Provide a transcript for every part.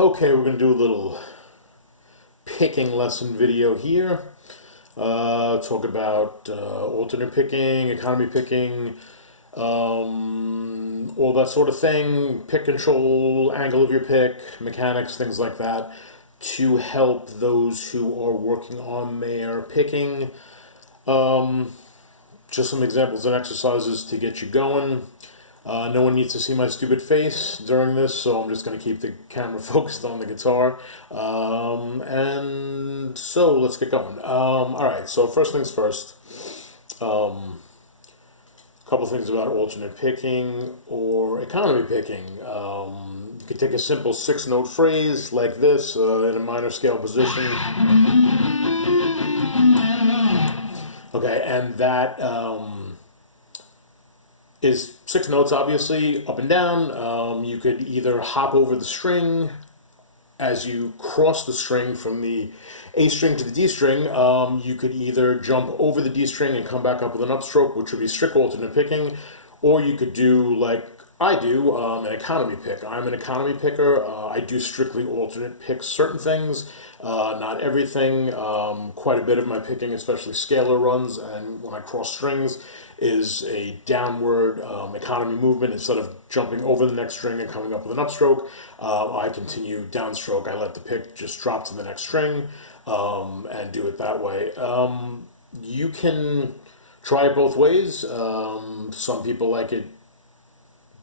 Okay, we're going to do a little picking lesson video here. Talk about alternate picking, economy picking, all that sort of thing, pick control, angle of your pick, mechanics, things like that, to help those who are working on their picking. Just some examples and exercises to get you going. No one needs to see my stupid face during this, so I'm just going to keep the camera focused on the guitar. And so let's get going. Alright, so first things first. A couple things about alternate picking or economy picking. You could take a simple 6-note phrase like this in a minor scale position. Okay, and that is 6 notes, obviously, up and down. You could either hop over the string as you cross the string from the A string to the D string. You could either jump over the D string and come back up with an upstroke, which would be strict alternate picking, or you could do like I do, an economy pick. I'm an economy picker. I do strictly alternate pick certain things, not everything. Quite a bit of my picking, especially scalar runs, and when I cross strings, is a downward economy movement. Instead of jumping over the next string and coming up with an upstroke, I continue downstroke. I let the pick just drop to the next string and do it that way. You can try it both ways. Some people like it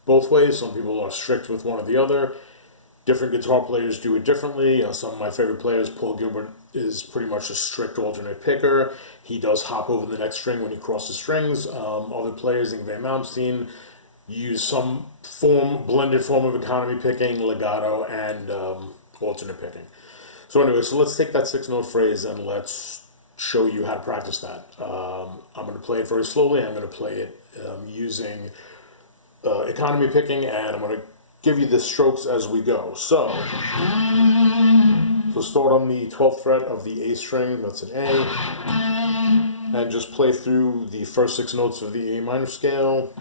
both ways. Some people are strict with one or the other. Different guitar players do it differently. Some of my favorite players, Paul Gilbert, is pretty much a strict alternate picker. He does hop over the next string when he crosses strings. Other players, Yngwie Malmsteen, use some blended form of economy picking, legato, and alternate picking. So anyway, so let's take that 6-note phrase and let's show you how to practice that. I'm going to play it very slowly. I'm going to play it using economy picking, and I'm going to give you the strokes as we go. So start on the 12th fret of the A string, that's an A, and just play through the first 6 notes of the A minor scale.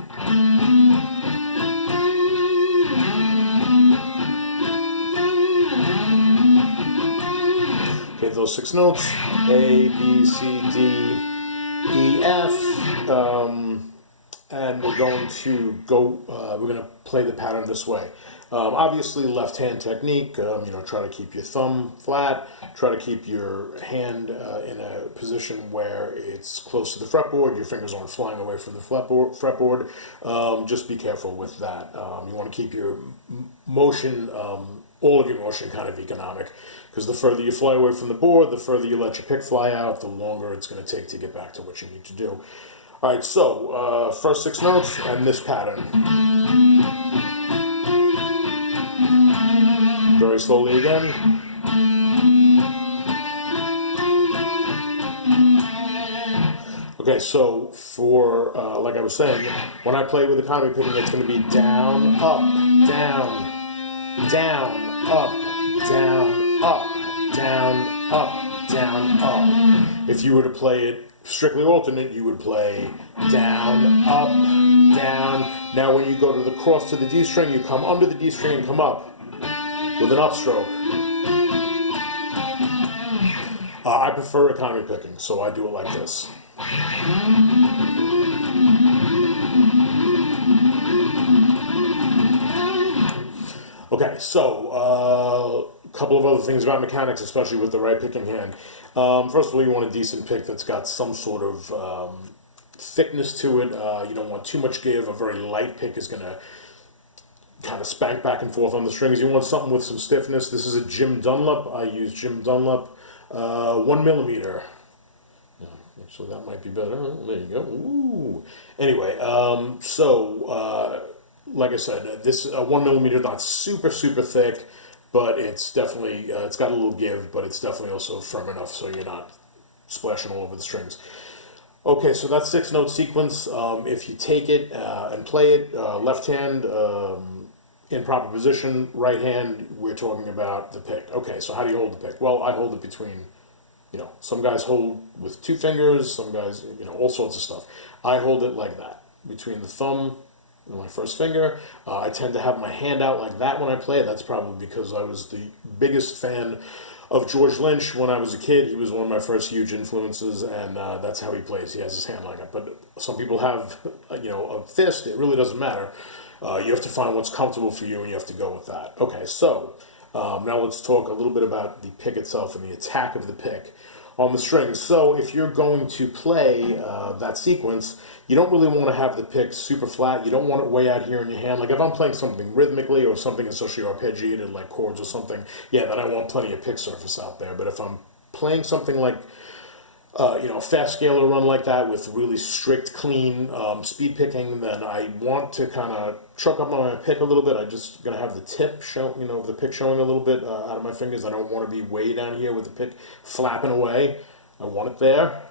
Okay, those 6 notes, A, B, C, D, E, F, and we're going to play the pattern this way. Obviously, left hand technique. Try to keep your thumb flat. Try to keep your hand in a position where it's close to the fretboard. Your fingers aren't flying away from the fretboard. Just be careful with that. You want to keep your motion, all of your motion, kind of economic, because the further you fly away from the board, the further you let your pick fly out, the longer it's going to take to get back to what you need to do. All right, so first 6 notes and this pattern. Very slowly again. Okay, so for, like I was saying, when I play with economy picking, it's going to be down, up, down, down, up, down, up, down, up, down, up. If you were to play it strictly alternate, you would play down, up, down. Now when you go to the cross to the D string, you come under the D string and come up with an upstroke. I prefer economy picking, so I do it like this. Okay, so a couple of other things about mechanics, especially with the right picking hand. First of all, you want a decent pick that's got some sort of thickness to it. You don't want too much give. A very light pick is going to kind of spank back and forth on the strings. You want something with some stiffness. This is a Jim Dunlop. I use Jim Dunlop 1mm. Yeah, actually, that might be better. There you go. Ooh. Anyway, like I said, this 1mm, not super thick, but it's definitely it's got a little give, but it's definitely also firm enough so you're not splashing all over the strings. Okay, so that's 6-note sequence. If you take it and play it, left hand in proper position, right hand, we're talking about the pick. Okay, so how do you hold the pick? Well, I hold it between, some guys hold with 2 fingers, some guys, all sorts of stuff. I hold it like that, between the thumb my first finger. I tend to have my hand out like that when I play. That's probably because I was the biggest fan of George Lynch when I was a kid. He was one of my first huge influences, and that's how he plays. He has his hand like that. But some people have, a fist. It really doesn't matter. You have to find what's comfortable for you, and you have to go with that. Okay, so now let's talk a little bit about the pick itself and the attack of the pick on the strings. So if you're going to play that sequence, you don't really want to have the pick super flat. You don't want it way out here in your hand. Like if I'm playing something rhythmically or something especially arpeggiated like chords or something, yeah, then I want plenty of pick surface out there. But if I'm playing something like a fast scalar run like that with really strict, clean speed picking, then I want to kind of truck up my pick a little bit. I'm just going to have the tip show, the pick showing a little bit out of my fingers. I don't want to be way down here with the pick flapping away. I want it there,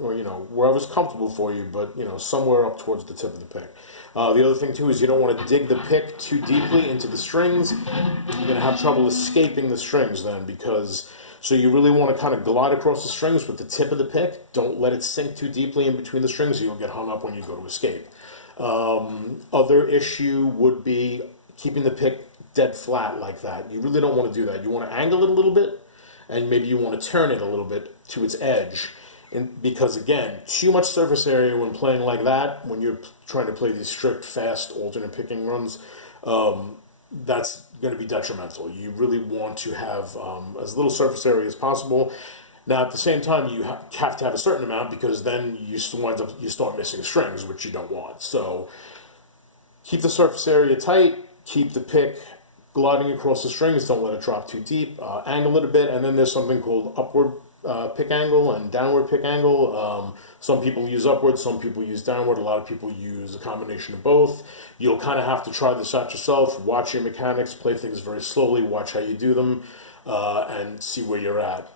or, wherever's comfortable for you, but, somewhere up towards the tip of the pick. The other thing, too, is you don't want to dig the pick too deeply into the strings. You're going to have trouble escaping the strings then, because... So you really want to kind of glide across the strings with the tip of the pick. Don't let it sink too deeply in between the strings. You'll get hung up when you go to escape. Other issue would be keeping the pick dead flat like that. You really don't want to do that. You want to angle it a little bit, and maybe you want to turn it a little bit to its edge. Because again, too much surface area when playing like that, when you're trying to play these strict, fast, alternate picking runs, that's going to be detrimental. You really want to have as little surface area as possible. Now, at the same time, you have to have a certain amount, because then you start missing strings, which you don't want. So keep the surface area tight, keep the pick gliding across the strings, don't let it drop too deep, angle it a bit, and then there's something called upward pick angle and downward pick angle. Some people use upward, some people use downward, a lot of people use a combination of both. You'll kind of have to try this out yourself, watch your mechanics, play things very slowly, watch how you do them, and see where you're at.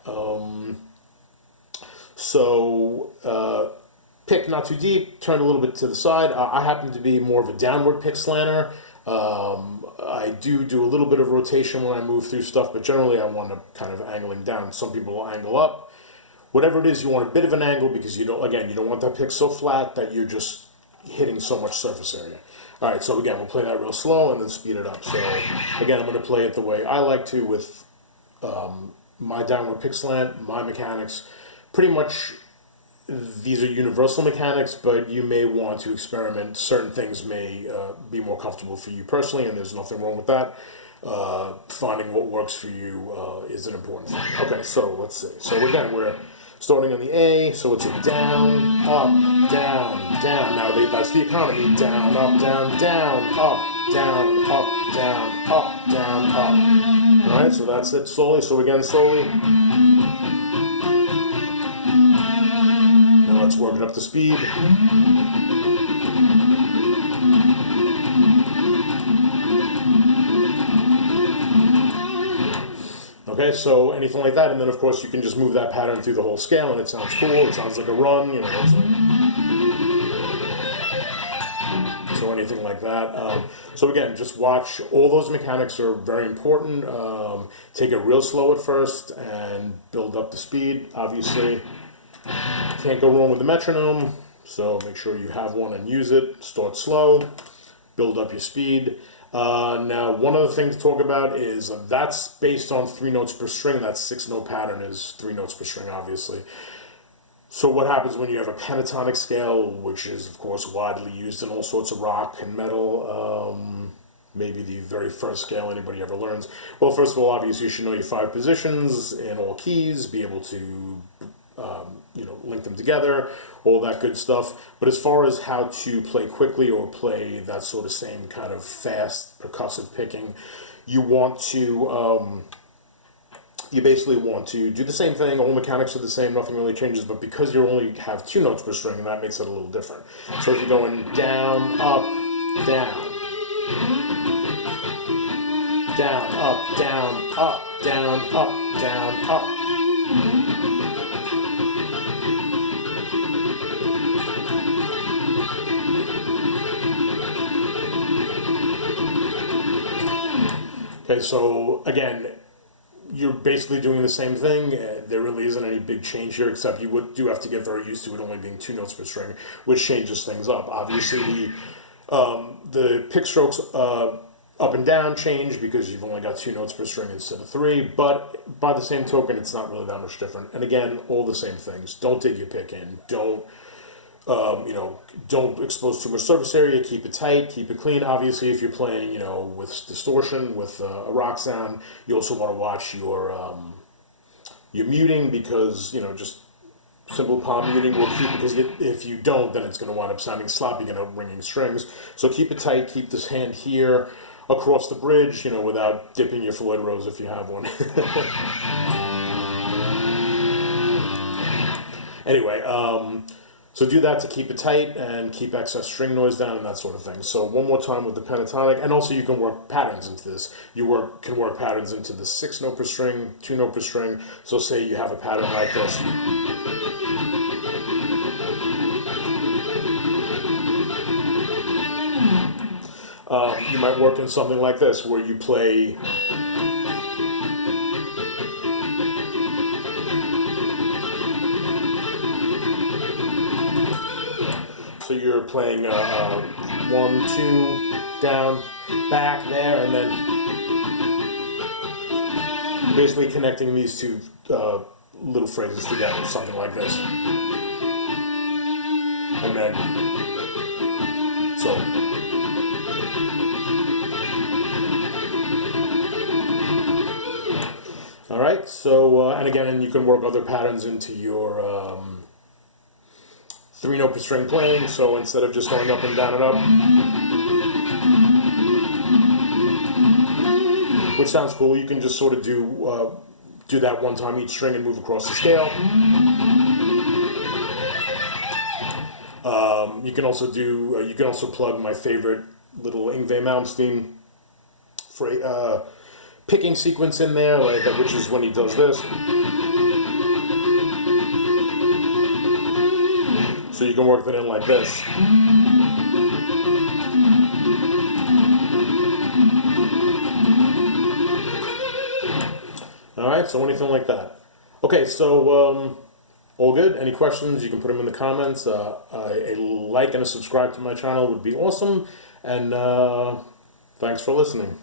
Pick not too deep, turn a little bit to the side. I happen to be more of a downward pick slanter. I do a little bit of rotation when I move through stuff, but generally I want to kind of angling down. Some people will angle up. Whatever it is, you want a bit of an angle, because you don't want that pick so flat that you're just hitting so much surface area. All right, so again, we'll play that real slow and then speed it up. So again, I'm going to play it the way I like to with my downward pick slant, my mechanics. Pretty much these are universal mechanics, but you may want to experiment. Certain things may be more comfortable for you personally, and there's nothing wrong with that. Finding what works for you is an important thing. Okay, so let's see. So again, we're starting on the A, so it's a down, up, down, down. Now that's the economy. Down, up, down, down, up, down, up, down, up, down, up. All right, so that's it slowly. So again, slowly. Now let's work it up to speed. Okay, so anything like that, and then of course you can just move that pattern through the whole scale, and it sounds cool. It sounds like a run, It's like, so anything like that. So again, just watch. All those mechanics are very important. Take it real slow at first and build up the speed. Obviously, can't go wrong with the metronome. So make sure you have one and use it. Start slow, build up your speed. Now, one other thing to talk about is that's based on 3 notes per string. That 6-note pattern is 3 notes per string, obviously. So what happens when you have a pentatonic scale, which is, of course, widely used in all sorts of rock and metal, maybe the very first scale anybody ever learns? Well, first of all, obviously, you should know your 5 positions in all keys, be able to link them together, all that good stuff. But as far as how to play quickly or play that sort of same kind of fast percussive picking, you basically want to do the same thing. All mechanics are the same, nothing really changes, but because you only have 2 notes per string, that makes it a little different. So if you're going down, up, down, down, up, down, up, down, up, down, up. Okay, so again, you're basically doing the same thing. There really isn't any big change here, except you do have to get very used to it only being 2 notes per string, which changes things up. Obviously, The pick strokes up and down change because you've only got 2 notes per string instead of 3, but by the same token, it's not really that much different. And again, all the same things. Don't dig your pick in. Don't don't expose too much surface area. Keep it tight. Keep it clean. Obviously, if you're playing, with distortion, with a rock sound, you also want to watch your muting because just simple palm muting will keep, because if you don't, then it's going to wind up sounding sloppy, ringing strings. So keep it tight. Keep this hand here across the bridge, without dipping your Floyd Rose if you have one. Anyway, so do that to keep it tight and keep excess string noise down and that sort of thing. So one more time with the pentatonic, and also you can work patterns into this. You can work patterns into the 6 note per string, 2 note per string. So say you have a pattern like this. You might work in something like this where you play so you're playing 1, 2, down, back there, and then basically connecting these two little phrases together, something like this. And then so all right, so and again, you can work other patterns into your 3 note per string playing. So instead of just going up and down and up, which sounds cool, you can just sort of do that one time each string and move across the scale. You can also plug my favorite little Yngwie Malmsteen picking sequence in there, which is when he does this. So you can work that in like this. All right, so anything like that. Okay, so all good. Any questions, you can put them in the comments. A like and a subscribe to my channel would be awesome. And thanks for listening.